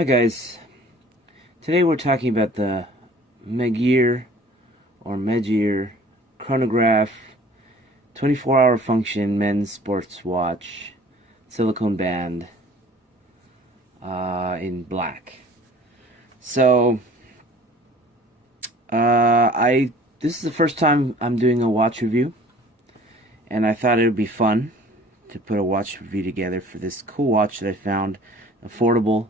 Hi guys, today we're talking about the MEGIR or MEGIR Chronograph 24-hour function men's sports watch, silicone band, in black. So, this is the first time I'm doing a watch review, and I thought it would be fun to put a watch review together for this cool watch that I found affordable.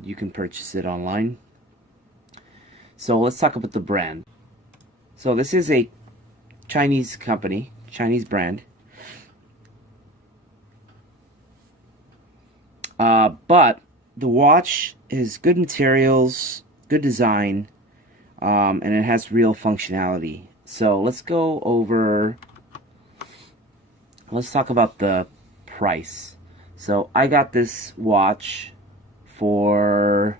You can purchase it online. So let's talk about the brand. So this is a Chinese company, Chinese brand. But the watch is good materials, good design, and it has real functionality. So let's talk about the price. So I got this watch for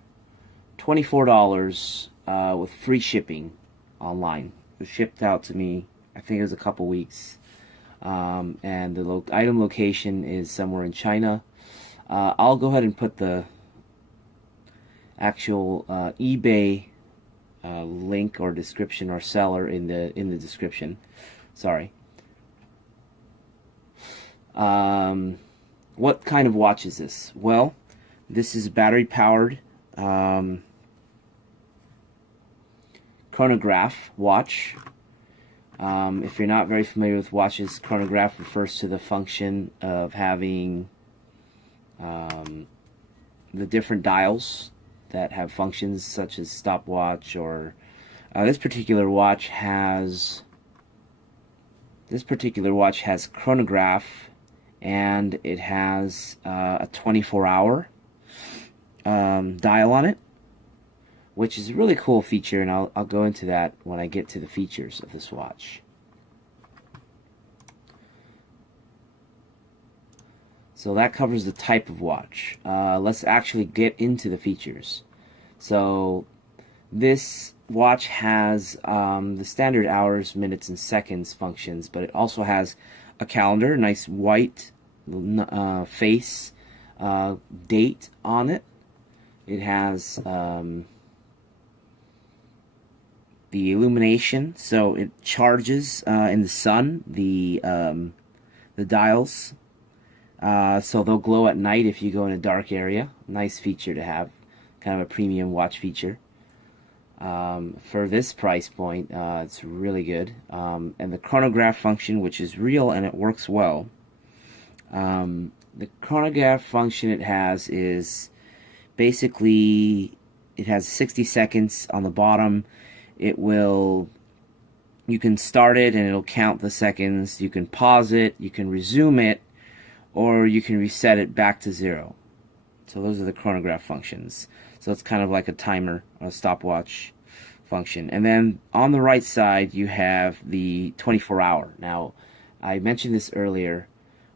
$24 with free shipping online. It was shipped out to me, I think it was a couple weeks. And the item location is somewhere in China. I'll go ahead and put the actual eBay link or description or seller in the description. Sorry. What kind of watch is this? Well, this is battery-powered chronograph watch. If you're not very familiar with watches, chronograph refers to the function of having the different dials that have functions such as stopwatch or this particular watch has chronograph, and it has a 24-hour dial on it, which is a really cool feature, and I'll go into that when I get to the features of this watch. So that covers the type of watch. Let's actually get into the features. So this watch has the standard hours, minutes, and seconds functions, but it also has a calendar, nice white face date on it. It has the illumination, so it charges in the sun the dials, so they'll glow at night if you go in a dark area. Nice feature to have, kind of a premium watch feature. For this price point, it's really good. And the chronograph function, which is real and it works well. The chronograph function it has is basically, it has 60 seconds on the bottom. You can start it and it'll count the seconds. You can pause it, you can resume it, or you can reset it back to 0. So those are the chronograph functions. So it's kind of like a timer or a stopwatch function. And then on the right side you have the 24-hour. Now, I mentioned this earlier.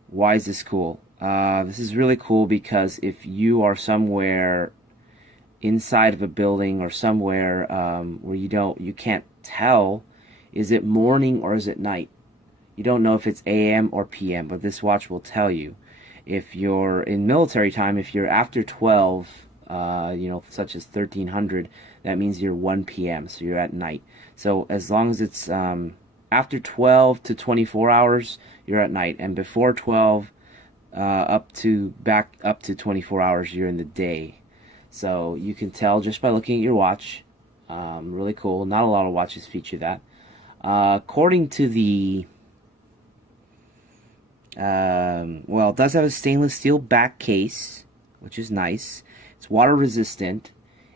Why is this cool? This is really cool because if you are somewhere inside of a building or somewhere where you can't tell, is it morning or is it night? You don't know if it's AM or PM, but this watch will tell you. If you're in military time, if you're after 12, such as 1300, that means you're 1 p.m., so you're at night. So as long as it's after 12 to 24 hours, you're at night, and before 12 up to 24 hours, you're in the day. So you can tell just by looking at your watch. Really cool. Not a lot of watches feature that. According to the it does have a stainless steel back case, which is nice. It's water resistant.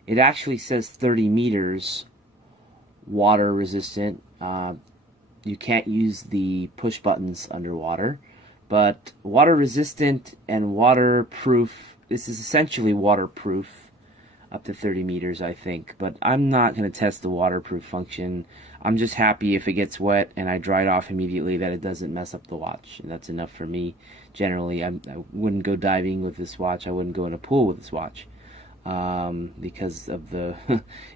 It actually says 30 meters water resistant. You can't use the push buttons underwater, but water resistant and waterproof. This is essentially waterproof up to 30 meters, I think, but I'm not going to test the waterproof function. I'm just happy if it gets wet and I dry it off immediately that it doesn't mess up the watch, and that's enough for me. Generally, I wouldn't go diving with this watch. I wouldn't go in a pool with this watch because of the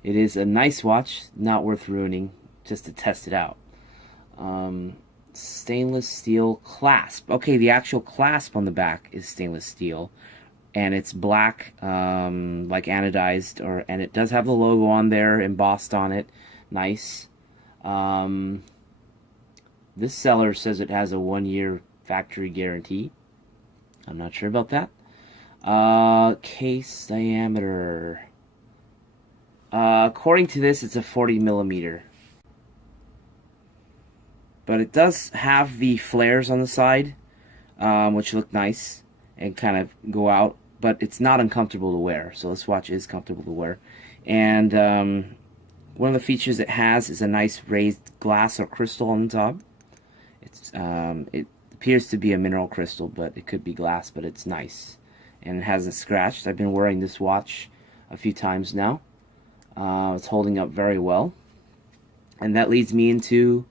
it is a nice watch, not worth ruining just to test it out. Stainless steel clasp. Okay, the actual clasp on the back is stainless steel and it's black, like anodized, and it does have the logo on there, embossed on it. Nice. Um, this seller says it has a 1-year factory guarantee. I'm not sure about that. Case diameter. According to this, it's a 40 millimeter. But it does have the flares on the side, which look nice and kind of go out. But it's not uncomfortable to wear. So this watch is comfortable to wear. And one of the features it has is a nice raised glass or crystal on the top. It appears to be a mineral crystal, but it could be glass, but it's nice. And it hasn't scratched. I've been wearing this watch a few times now. It's holding up very well. And that leads me into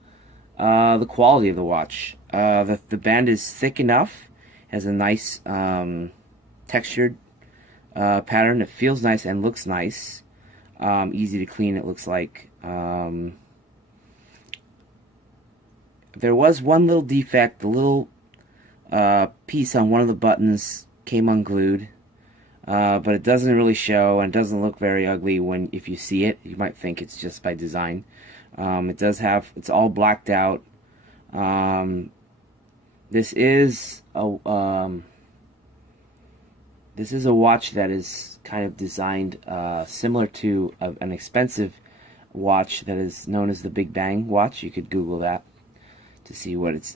the quality of the watch. The band is thick enough, has a nice textured pattern. It feels nice and looks nice. Easy to clean, it looks like. There was one little defect. The little piece on one of the buttons came unglued. But it doesn't really show, and it doesn't look very ugly if you see it. You might think it's just by design. It's all blacked out. This is a watch that is kind of designed similar to an expensive watch that is known as the Big Bang watch. You could Google that to see what it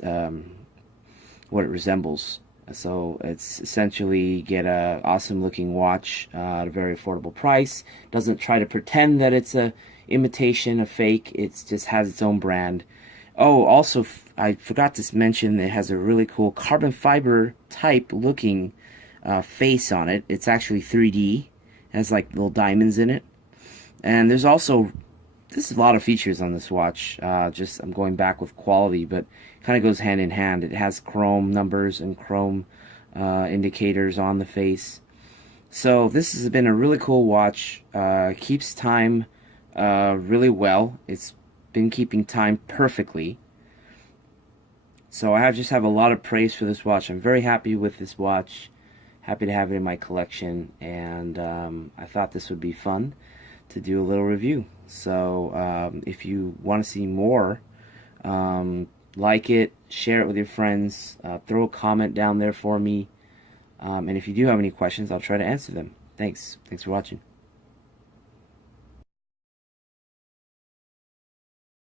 resembles. So it's essentially get a awesome looking watch at a very affordable price. Doesn't try to pretend that it's a imitation, a fake. It just has its own brand. Oh, also I forgot to mention it has a really cool carbon fiber type looking face on it. It's actually 3D. It has like little diamonds in it. And there's a lot of features on this watch. I'm going back with quality, but it kind of goes hand in hand. It has chrome numbers and chrome indicators on the face. So this has been a really cool watch. Keeps time really well. It's been keeping time perfectly. So I just have a lot of praise for this watch. I'm very happy with this watch. Happy to have it in my collection, and I thought this would be fun to do a little review. So if you want to see more, like it, share it with your friends, throw a comment down there for me, and if you do have any questions, I'll try to answer them. Thanks for watching.